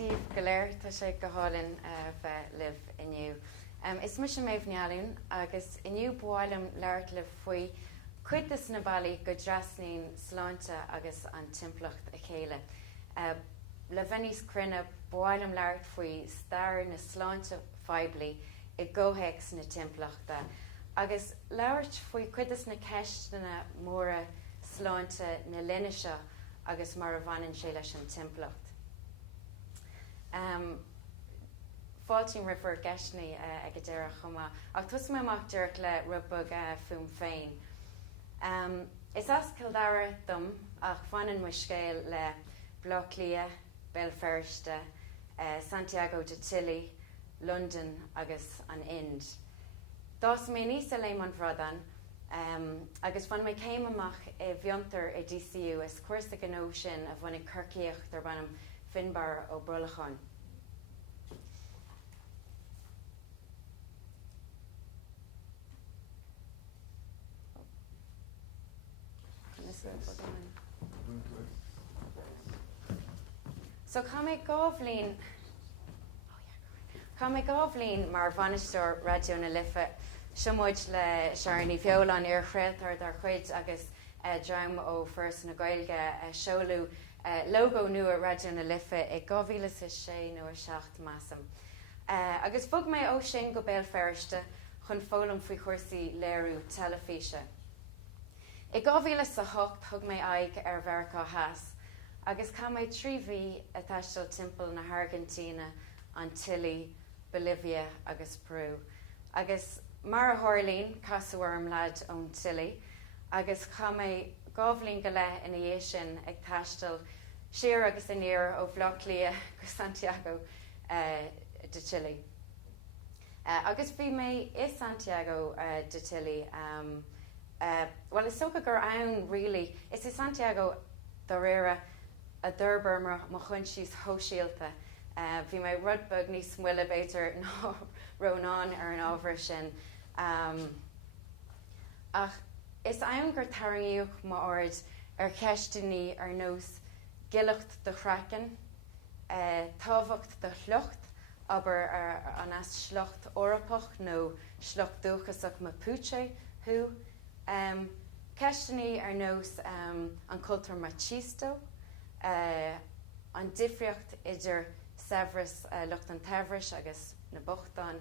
Díobh go léir tá sé go hálainn bheith libh inniu. Is mu sem Maebh nealún agus inniu bháilm leirt le faoi cuid is na bailí go dreasnaín sláinte agus an timplacht a chéile. Le bhainníos cruinne bháilm leirt faoi stair na sláinte Phoiblí I ggóthaics na timplachta. Agus leirt faoi cuid is na ceistena móra sláinte na linne seo agus mar a bhainann sé leis an timplacht. Fáiltín rifar geisnaí ag go deireadh chuma, ach tus mé amach dúirt le rubbug fuaim féin. Is as Kildare dom ach bhainann mu scéil le Polasaí, Belfirste, Santiago de Chile, Londain agus an Ind. Dás mé níos a léim an bhradan, agus fan mé céim amach I bhiontar I DCU is cuirsa gnó sin a bhainnig curcíocht ar bannam Finbar ó Brulachan. So cá mé gábhlín mar bhainisteoir radio na lifa siomúid le searní bheoláin ar chréaltar dar chuid agus dream ó first na Gaeilge seolú logo nua radio na lifa I 2006 massam. Agus fug mé ó sin go Belfirste chun fólam faoi chuirsaí léirú telefíse. I 2008 thug mé aig ar bhearcá Haas, agus cá mé 3 a taistil timpeall na Argentina, an Chile, Bolivia agus Peru. Agus mar a Thorlín casúarm lad ón Chile, agus cá mé gábhlín go le ina dhé sin ag taistil siar agus iníor ó Polasaí go Santiago de Chile. Agus bhí mé I Santiago de Chile. Well, is socha gur ann, really. Is I Santiago do réire a d'urbar mar chun síos hóisialta. Bhí mé rudbug níos muile béidir ná roinneann ar an ábhair sin. Ach, is ann gur tarraingt má ord ar ceistení ar nós gillacht de chracan, tábhacht de chlucht, aber an as slucht orapach nó slucht dúchasach Mapuche hu. Ceistení ar nós an cultúr machisto, an difriocht idir Severus lucht an Tevris agus na Bochtan.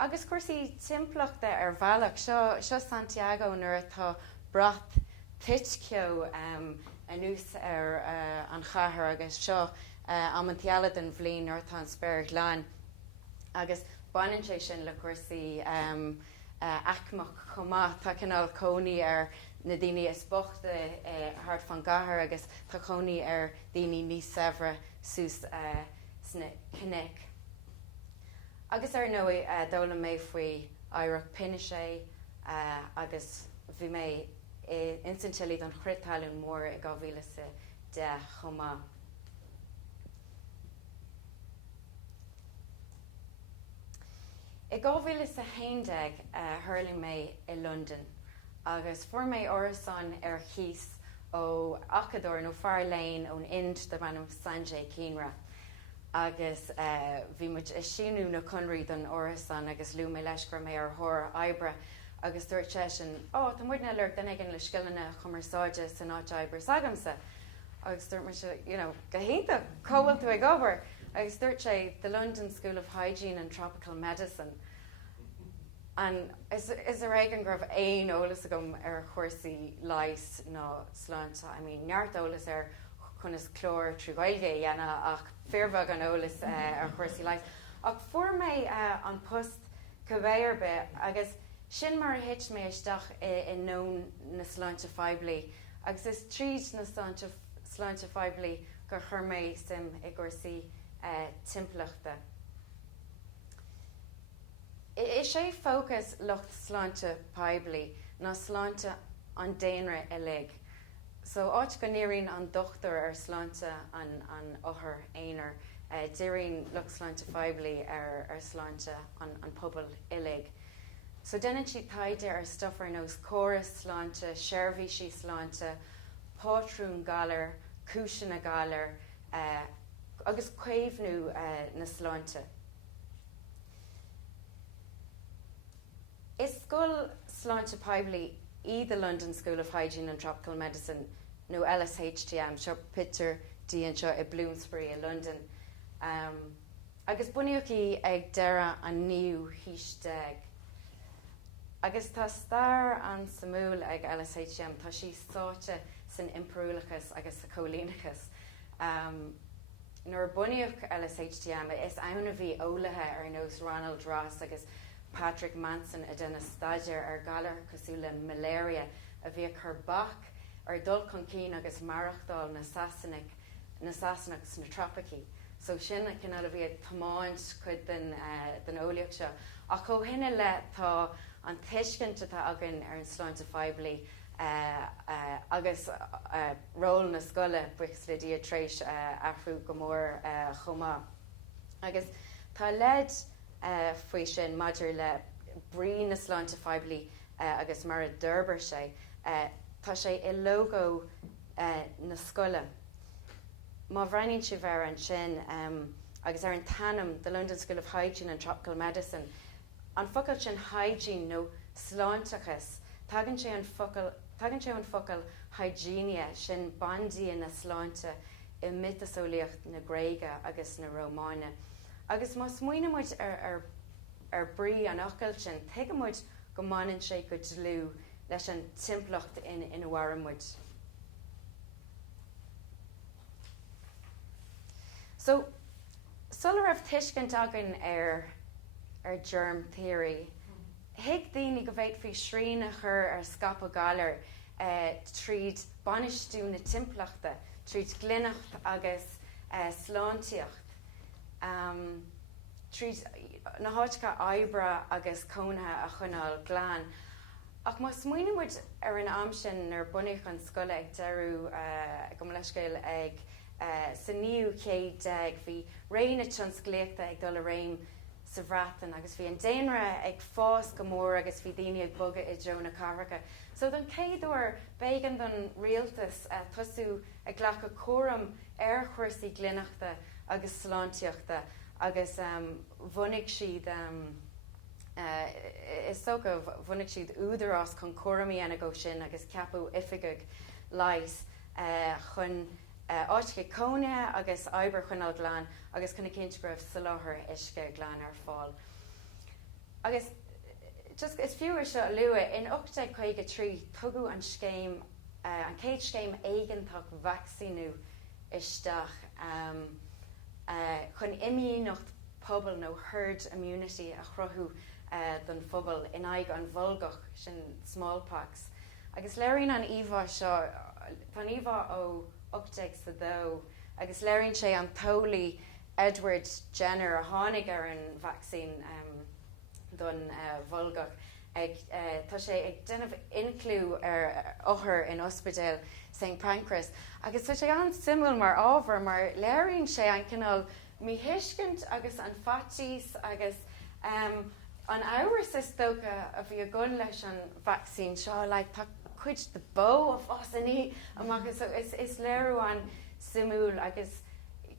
Agus cuasaí timplachta ar bhealach seo Santiago nuair atá brath titceo anús ar an chathair agus seo am an tiala den bhliain nuair atá an spéir gláin. Agus baineann sé sin le cuasaí acmach chomá tá cinál cónaí ar na daoine is bochta thart fan gcathair agus tá cónaí ar daoine níos saibhre sús sna cnic. Agus ar nua dóla mé faoi áireach Pinnaché agus bhí mé instantilí don chritalún mór I 2010 chomá. I 2011 thuirling mé I Londain, agus fuair mé orasán ar chios ó acadóir nó Fhallúin ón Ind de bannam Sanjay Cínra. Agus bhí muid sinú na conraí don orasán agus lú mé leis gur mé ar thóir oibre agus dúirt sé sin, tá muid na leir den igen le scileanna chumarsáide san áit oibre sagamsa. Agus dúirt me se, go hénta, cóhfuil tú ag obair. Agus dúirt sé the London School of Hygiene and Tropical Medicine. And is a réigen gribh éon ólas agam ar chuirsaí lais ná sláinte. I mean, neart ólas ar chunas clór trú Gaeilge dhéana ach fearbhag an ólas ar chuirsaí lais. Ach fuair mé an post comhairle agus sin mar a hit mé isteach I nón na sláinte Phoiblí. Agus is tríd na sláinte Phoiblí gur chur mé sim I gcuirsaí timplachta. Is sé fócas lucht sláinte Phoiblí ná sláinte an déanra I lig. So áit go níorín an dochtar ar sláinte an othair éonar, dírín lucht sláinte Phoiblí ar sláinte an pobl I lig. So déanann si taide ar stuff ar nós Córas sláinte, seirbhísí sláinte, pátrún galar, cúisina galar, agus cuimhnú na Sláinte. Is Scoil Sláinte Phoiblí the London School of Hygiene and Tropical Medicine nó LSHTM seo Peter díonn seo I Bloomsbury in London. Agus buíoch í ag deire an níú híisteag. Agus tá stair an samúil ag LSHTM tá sí sáte san imprúlachas agus sa cholínachas. Nuair buíoch LSHTM is anna bhí ólathe ar nós Ronald Ross agus Patrick Manson a denna staidéir ar galar cosú le malaria a bhí churbach ar dul chun cín agus marachtáil na Sasanachs na tropaí. So sin cinál a bhí tomáint chud den óliaach seo. A có hinne le tá an tuiscint atá agan ar an Sláinte Phoiblí agus ról na scoile buchas le dia tréis afrú go mór chomá. Agus tá lead faoi sin maidir le brí na Sláinte Phoiblí agus mar a d'urbair sé. Tá sé I logo na scoile. Má bhrainníonn si bhar an sin agus ar an tanam the London School of Hygiene and Tropical Medicine. An focail sin hygiene nó sláintachas, tagann sé an focail hygiene sin bandí na Sláinte I mitasolaíocht na Gréige agus na Rómáine. Agus má smuoine muid ar brí an ocail sin, tuige muid go maineann sé go dlú leis an timplacht in Warramwood. So, sulla raibh tuiscint agan ar germ theory. Hic daoine go bhféid faoi srína chur ar scapa galar tríd banistú na timplachta, tríd glinacht agus sláinteocht. Tríd na háitcha oibre agus cónha a chunáil glán. Ach má smuoine muid ar an am sin ar bunaigh an scoile ag deirú go leiscail ag sa níú céad deag bhí réine tionscléachta ag dul a réim sa bhratan agus bhí an déanra ag fás go mór agus bhí daoine ag bogad I dro na carracha. So don céadúir bégan don rialtas tosú ag ghlacha córam ar chuirsaí glínachta agus sláinteochta agus bhunaigh siad is so go bhunaigh siad údarrás chun córamí ana go sin agus ceapú ifigigh leis chun áitce cóne agus oibre chuinál glán agus chuna cinint go raibh sholáthar isce glán ar fáil. Agus just is fiúir seo lua in 853 tugadh an scéim an céad scéim éigentach vaccínú isteach chun imíonacht pobl nó herd immunity a chruthú don phobal in aig an bholgach sin smallpox. Agus léiríonn an íomhá seo, tá íomhá ó 8 agus léironn sé an tólaí Edward Jenner a tháinig ar an vaccín don bholgach. Tá sé ag denmh inclú ar othair in Ospedale St. Pancras. Agus tá sé an simúil mar ábhar mar léironn sé an cinál mí hiiscint agus an fatís agus an áras is tócha a bhí a gun leis an vaccín seo le tá cuid de bó a fásaní amachgus is léirú an simúil agus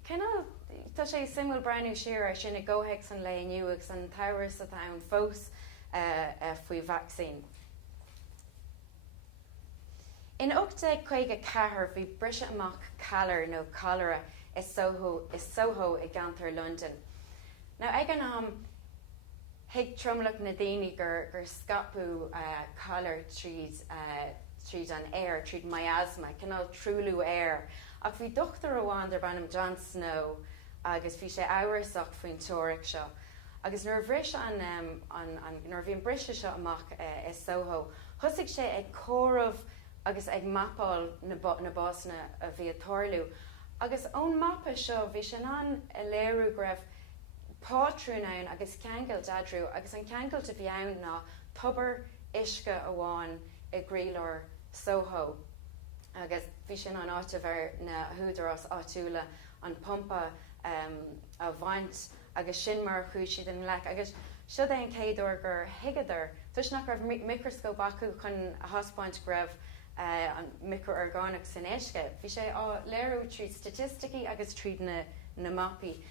cinál tá sé simúil breanú siar sin I ggóthaic san léiniu agus an táras atá an fós faoi vaccín. In 854 bhí brise amach calar nó cholera is Soho I gantar London. Now ag an hiag tromlach na daoine gur scapú calar tríd an air, tríd miasma, cinál trúlú air. Ach bhí dochtar amháin ar bannam John Snow agus bhí sé áhairsach faoin teoiric seo. Agus nuair bhris nuair bhíon brise seo amach is Soho, thosaigh sé ag córamh agus ag mapáil na básna a bhí a torlú. Agus ón mapa seo bhí sin an a léirú go raibh pátrúnain agus ceangail dadrú agus an ceangail de bhí ann ná tubair isce amháin I gríleoir Soho. Agus bhí sin an áitimh na húdarrás áitiúla an pompa a bhaint agus sin mar chuú siad an lech. Agus siad é an céadúir gur higadar, tuis nach raibh microscóp acu chun a haspáint go raibh an microorganic san éisce. Bhí sé á léirú tríd statisticí agus tríd na na mapi.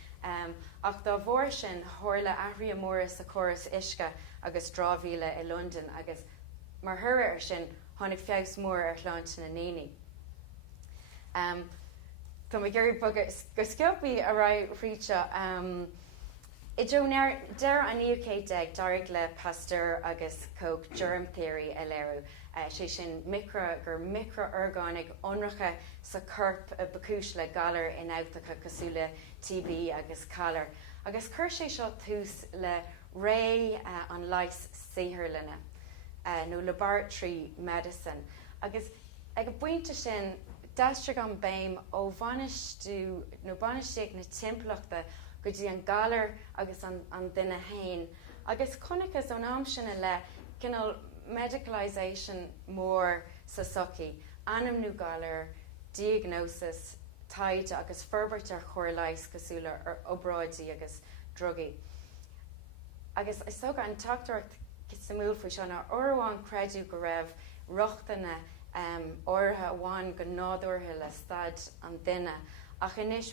Ach dá bhór sin tharla ahrí móra sa Córas isce agus drámhíle I Londain agus mar thuir sin tháinig feabhs mór ar Sláinte na Níní. Tá mé gur go sciopí a ra ríte I dúnar deir an UK dearcadh le pastor agus cóg germ theory a léirú. Sé sin gur microorganic onracha sa corp a bacúis le galar in átacha cosúla TB agus calar. Agus chuir sé seo tús le ré an lais saothirlena nó laboratory medicine. Agus ag buinte sin d'aistrigh an béim ó bhainisteú nó bhainisteigh na timplachta go dtí an galar agus an duine hain. Agus chunachas ón am sinna le cinál medicalisation mór sa soci, anam nó galar, diagnosis, taide agus ferbert ar chóir lais cosúla ar obráidí agus drugaí. Agus is soga an tachtarach sa múl faoi seán ar orháin creidú go raibh rochtainna ortha amháin go nádúirtha le stad an duine ach inis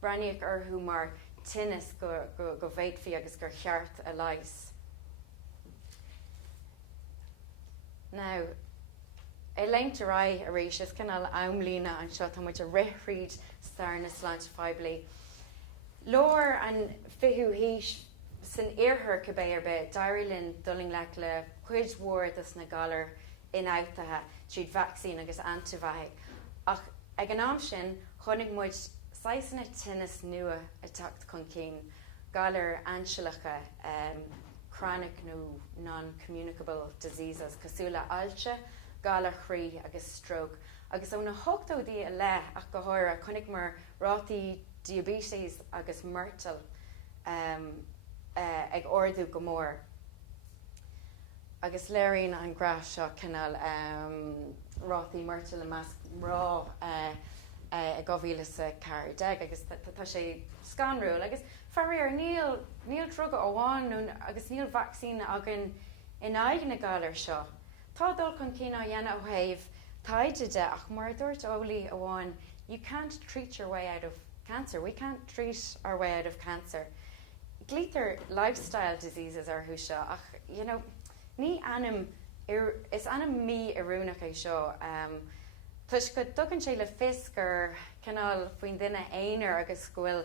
braíoch orthú mar tinnis go bhéadfaí agus gur cheart a lais. Now, I leintar a rééis is cinál amlína an seo tá muid a rithríd star na Sláinte Phoiblí. Lór an fiú híis san éarthar go bé ar be dairilinn dulling le cuid mhór na galar in áirithe tríd vaccín agus antimhaithe. Ach ag an am sin chunig muid saisna tinnis nua a tacht chun cín galar ansealacha chronic nó non-communicable diseases cosúla aici, galar chrí agus stroke. Agus ó na hochttóidí a le ach go háire chunig mar rátaí diabetes agus myrtal ag ordú go mór. Agus léiríonn an gras seo cinál rátaí myrtal a measc rá a gohíle sa car deag agus tá sé scanrúil agus fearir níl druga óháin agus níl vaccín agan in aigen na galar seo. Tá dul chun cíná dhéana ó thaobh taide de ach mar dúirt ólaí óháin, you can't treat your way out of cancer. We can't treat our way out of cancer. Glítar lifestyle diseases ar thu seo ach ní anam is anam mí arúnach é seo. Tuis go dogann sé le fios gur cinál faoin duine éonar agus bhfuil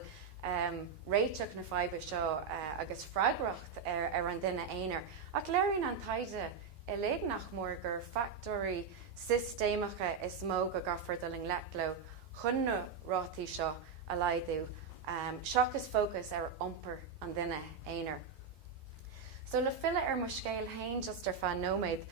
réiteach na fhaibe seo agus freigracht ar an duine éonar. Ach léiríonn an taide I léignach mór gur factorí systémacha is mó go gafar doling leclo chun na rátaí seo a laidú. Seachas fócas ar iompar an duine éonar. So le fila ar mar scéil hain just ar fan nóméid,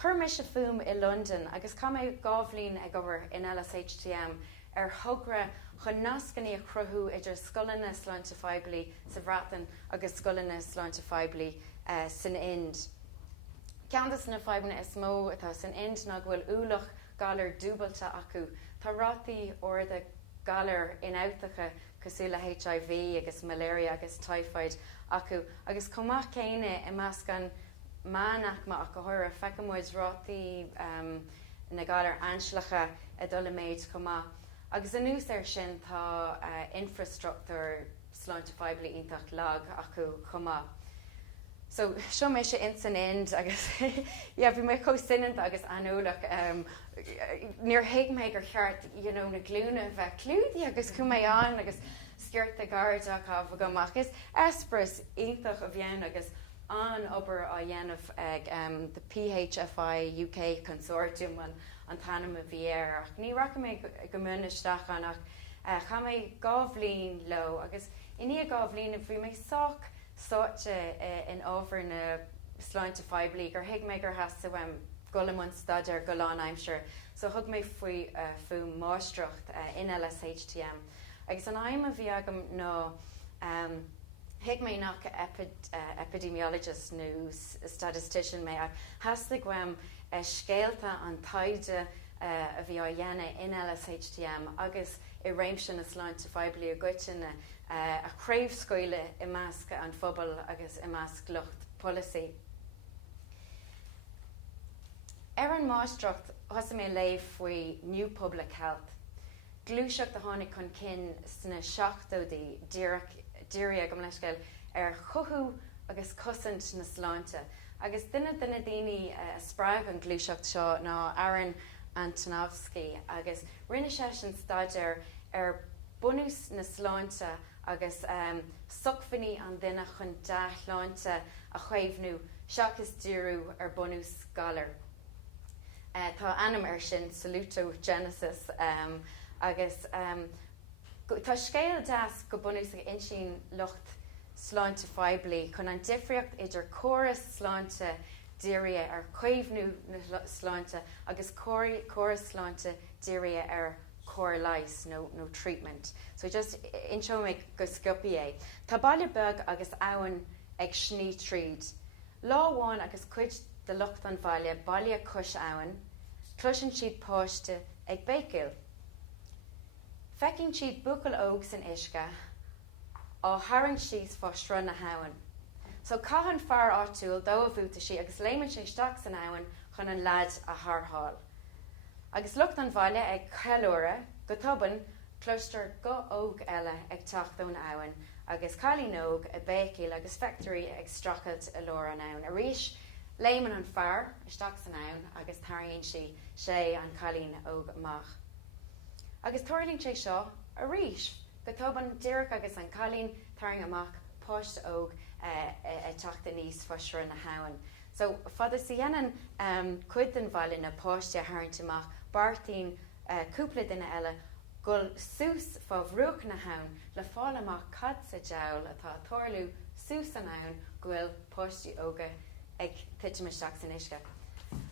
chur me se fum I Londain agus cá mé gábhlín ag obair in LSHTM ar thugra chun nascaní a cruthú idir scolanna Sláinte Phoiblí sa bhreatain agus scolanna Sláinte Phoiblí san Ind. Ceantas na Phoiblína is mó atá san Ind ná bhfuil úlach galar dúbalta acu. Tá rátaí orda galar in átacha cosúla HIV agus malaria agus typhoid acu agus comach céine I measc an mánach ma ach go háir feicimid rátaí na galar ansealacha a dul méid comá. Agus anús ar sin tá infrastructúr Sláinte Phoiblí iontach lag acu comá. So seo mé sé in san Ind agus bhí mé cóisinnant agus anúlach níor héig mé gur cheart na glúna bheith clúdaí agus cumé an agus scirt a gardaach a bh gomach is espras iontach a bhéan agus an obair a dhéanamh ag the PHFI UK consortium an tanam a bhíar ach ní racha mé gomunisteach anach cha mé gábhlín lo agus iní a gábhlín a bhí mé soch sáte in ábhair na Sláinte Phoiblí gur hiig mé gur has bhaim golamon staidir go lán aimsir so thug mé faoi fum máistrucht in LSHTM agus an aim a bhí agam nó hiig mé nach epidemiologist nó statistician mé hasla gweim scéalta an taide a bhí á dhéana in LSHTM agus I réimse na Sláinte Phoiblí a goiteine a chréimhscoile I measc an phobal agus I measc lucht Polasaí. Ar an máistrucht thosa mé léamh faoi New Public Health. glúiseach de tháinig chun cin sna seachtódaí díria go leiscail ar chuthú agus cosint na Sláinte. Agus duine daoine sppraag an glúiseacht seo ná Aaron Antonovsky agus rinne sé an staidéir ar bunús na Sláinte agus sucfaní an duine chun deithláinte a chuimhnú seachas díú ar bunús galar. Tá anam ar sin salutogenesis agus tá scéal deas go bunús ag insin lucht Sláinte Phoiblí chun an difriocht idir Córas Sláinte díria ar chuimhnú na Sláinte agus Córas Sláinte díria ar chorlais no treatment. So just intro me go scopi é. Tá baile bug agus abhainn ag sní tríd. Láháin agus cuid de lucht an bhaile baile cos abhainn, cluiseann siad páiste ag béicil. Fecinn siad bucail óg san isce á tharraingt síos fóstra na habhainn. So caitheann fear áitiúil dó a bhúta sí agus léimeann sé isteach san abhainn chun an lead a thartháil. Agus lucht an bhaile ag cheilúra go tobann cloistear go óg eile ag teachtún abhainn agus cailín óg a béicil agus fectorí ag strachad a leor an abhainn. A rís léimeann an fear isteach san abhainn agus tarraingt sé an cailín óg amach. Agus tuirlíonn sé seo a rís go tobann dearcadh agus an cailín tarraingt amach páiste óg a teachta níos fosra na habhainn. So fada sa dhéanann cuid an bhaile na páiste a tharraingt amach bartaín cúpla duine eile gul sús fá bhrúch na habhainn le fáil amach cad sa deall atá tuirliú sús an abhainn go bhfuil páistí óga ag tiitimisteach san isce.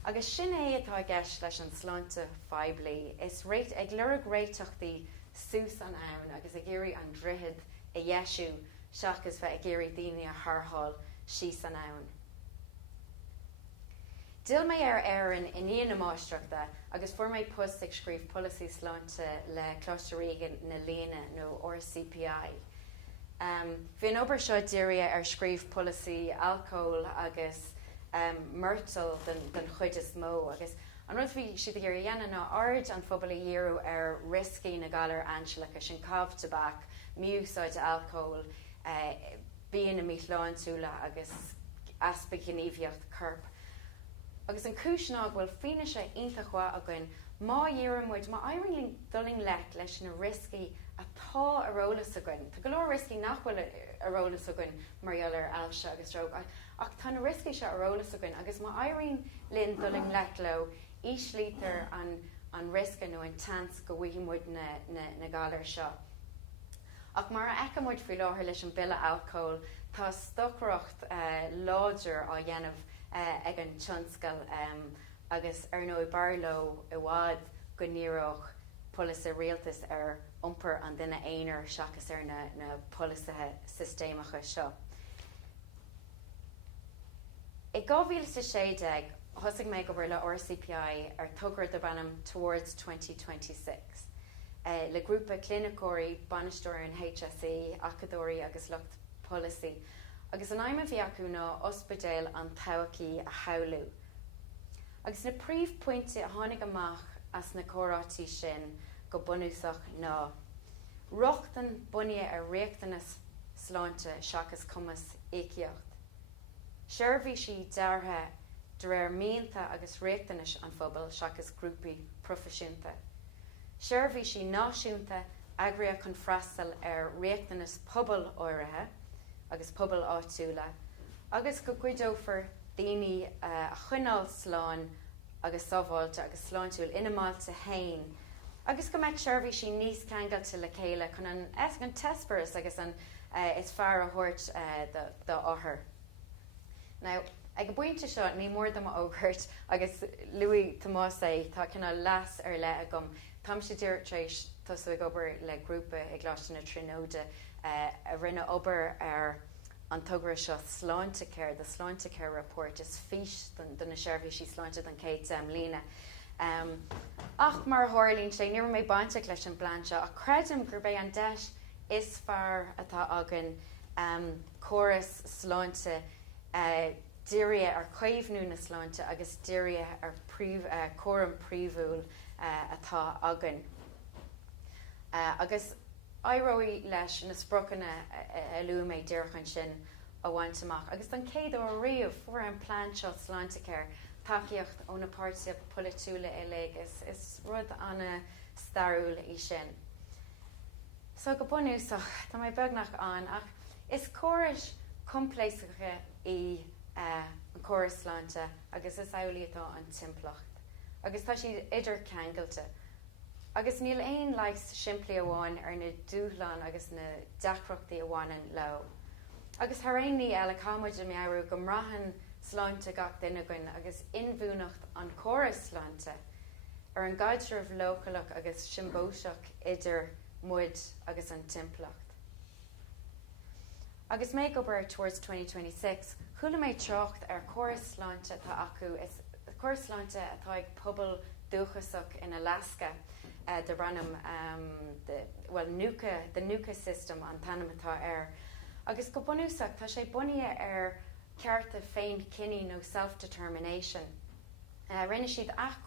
Agus sin é atá gceist leis an Sláinte Phoiblí is réit ag lurg réiteachtaí sús an abhainn agus ag géirí an droichead a dhéisiú seachas bheith ag géirí daoine a thartháil síos an abhainn. Dil mé ar éireann in íon na máistreachta agus fuair mé post ag scríomh Polasaí Sláinte le Cloisteríoga na Líne nó RCPI. Bhí an obair seo díria ar scríomh Polasaí alcóil agus myrtal den chuid is mó agus an rud bhí siad gur dhéanana ná ard an phobal a dhéanú ar riscí na galar anseileacha sin cabh tabac, miúsáid alcóil, bíon na míthláinsúla agus aspa gníomhíocht curb. Agus an cúisnág bhfuil fine sé iontacha a gin má dhéarmid má éiríonn dulling leit leis na riscí atá arólas a gin. Tá go leor riscí nachhfuil arólas a gin marall ar ailse agus drog ach tá na riscí se arólas a gin agus má éiríonn linn dulling leit le íslítar an risca nó an tans go bhuiimiid na galar seo. Ach mar eicemid faoi láthair leis an bille alcóil tá stochracht láidir á dhéanamh ag an tionscail agus ar nó barló i bhád go níoch polasa rialtas ar iompar an duine éonar seachas ar na polasathe systémacha seo. I 2016 thosaigh mé go bhfuil le RCPI ar tugra do bannam towards 2026. Le grúpa clinacóirí banistóir an HSE, acadóirí agus lucht Polasaí. Agus an aimime bhí acu ná ospidéal an todhachaí a Fhallúin. Agus na príomhpointe a tháinig amach as na córátí sin go bunúsach ná. Rochtan buine a réachtanas Sláinte seachas cumas éicíocht. Seirbhí si deartha de réir míonta agus réachtanas an phobal seachas grúpaí profisiúnta. Seirbhí si náisiúnta agraíoch chun freastal ar réachtanas pobal áirithe agus pobal áitiúla, agus go cuidófar daoine a chuineáil sláin agus sábháilte agus sláintúil inamáilte hain. Agus go meid seirbhí sin níos ceangailte le chéile chun an tesparas agus an is fear a thuirt do áthair. Now, ag buinte seo ní mór do ógurt agus Louis Tomásaí tá cinna leas ar le agam tam sé dúirtrééis tosaigh obair le grúpa ag gláiste na tróide a rinne obair ar an tugra seo Sláinte Care, the Sláinte Care report is fís don na seirbhí sí Sláinte don Kate lína. Ach mar tharlíonn sé níor mé bainte leis an blann seo a credim gur bé an deis is fearr atá agan Córas Sláinte díria ar chuimhnú na Sláinte agus díria ar chóram príomhúil atá agan. Agus airóí leis na sprochanna a luú méid dearchan sin a bhaintach. Agus an céad ó riamh fuair an plán seo sláinte céir takeíocht ó na páirtí polúla is rud anna starúil í sin. So go bunúsach, tá mé beagnach an ach is córas compléisacha í an córas sláinte agus is amhlaíochtá an timplacht. Agus tá si idir ceangailte. Agus níl aon leis siimplí amháin ar na dúthláin agus na deacrochtaí amháin leo. Agus tarraingt eile cámuid a meabhrú go mraithin sláinte gach duine goin agus inbhúnacht an córas sláinte ar an gaididirh localach agus simbóiseach idir muid agus an timplacht. Agus méid go bar towards 2026, chula méid trocht ar córas sláinte atá acu is córas sláinte atá ag pobal dúchasach in Alaska de rannam the Nuka system an tanamatá air. Agus go bunúsach tá sé buine ar cearta féin cinní nó self-determination. Rinne siad ach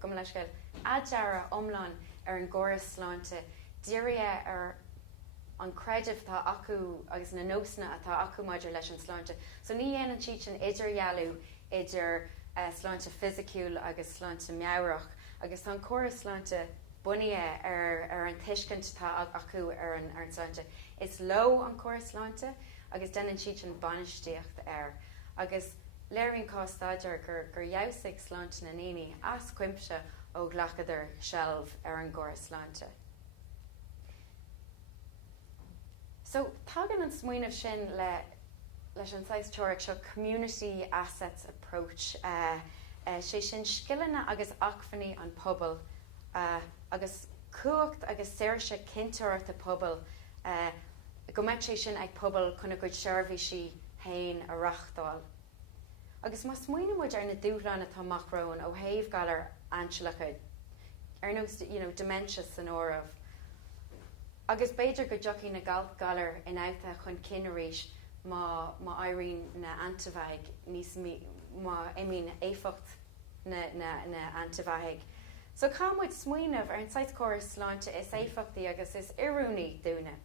gom leiscail adjara omláin ar an córas sláinte díria ar an creidirh tá acu agus na nósna atá acu maidir leis an sláinte. So ní dhéanaan siad an idirhealú idir sláinte fisiciúil agus sláinte meabhrach. Agus tá an córas sláinte buine ar an tuiscint tá acu ar an sláinte. Is lo an córas sláinte agus déanann siad an banistíocht air. Agus léironn cá staidir gur jaigh sláinte na naoine as cuimpse ó ghlachadar shelf ar an córas sláinte. So tagan an smaoinemh sin leis an sais teoiric seo community assets approach. Sé sin scileanna agus achfaní an pobal agus cuacht agus saoirse cinteart a pobal go mbeidh sé sin ag pobal chuna gcuid seirbhísí hain a rachtáil. Agus má smaoinemuid ar na dúthláin atá macróin ó thaobh galar anseilecha ar nó dementia san áireamh. Agus beidir go jocí na galar in áta chun cinnaríis má éiríonn na antabhaig níos má éfacht na antabhaig. So cámuid smaoinemh ar an sait córas sláinte is éfachtaí agus is iúnaí dúna.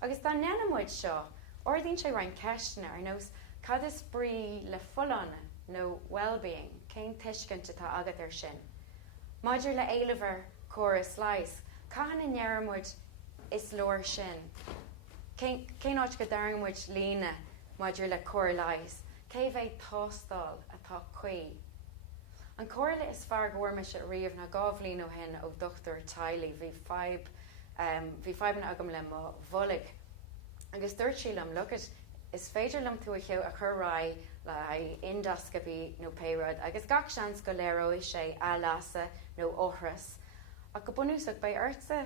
Agus tá neanamuid seo, ordíonn sé roinn ceistena ar nós cad is brí le folána nó well-being, cén tuiscint atá agat ar sin. Maidir le éilehar córas leis, caitheanna nearamuid is leir sin. Cén áit go dairmuid lína maidir le cóir leis, cé bheith tástáil atá cuid. An comhairle is fear ghuairme se riamh na gábhlín ó hen ó Dr. Taithí bhí faiban agam le má bhulig. Agus dúirt sí lam lugad is féidir lam tú a cheo a churráid le indascabí nó péróid agus gach seans go léiróidh sé a lasa nó óthras. A go bunúsach bei airsa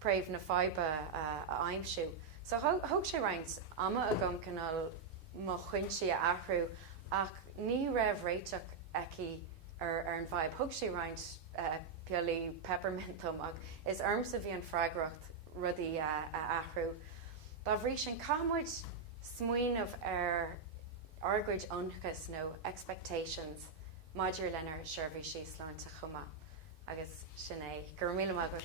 préimh na faiba a aimsiú. So thug sé roinnt ama a gom canal má chuinsi a athrú ach ní raibh réiteach aici ar an bhaib. Thug sé roinnt peolaí peppermintum ach is armsa bhí an freigracht rudaí a athrú. Ba bhrí sin cámuid smaoinemh ar argóid ionchas nó expectations maidir lenar seirbhísí sláinte chuma. Agus sin é gur míle agad.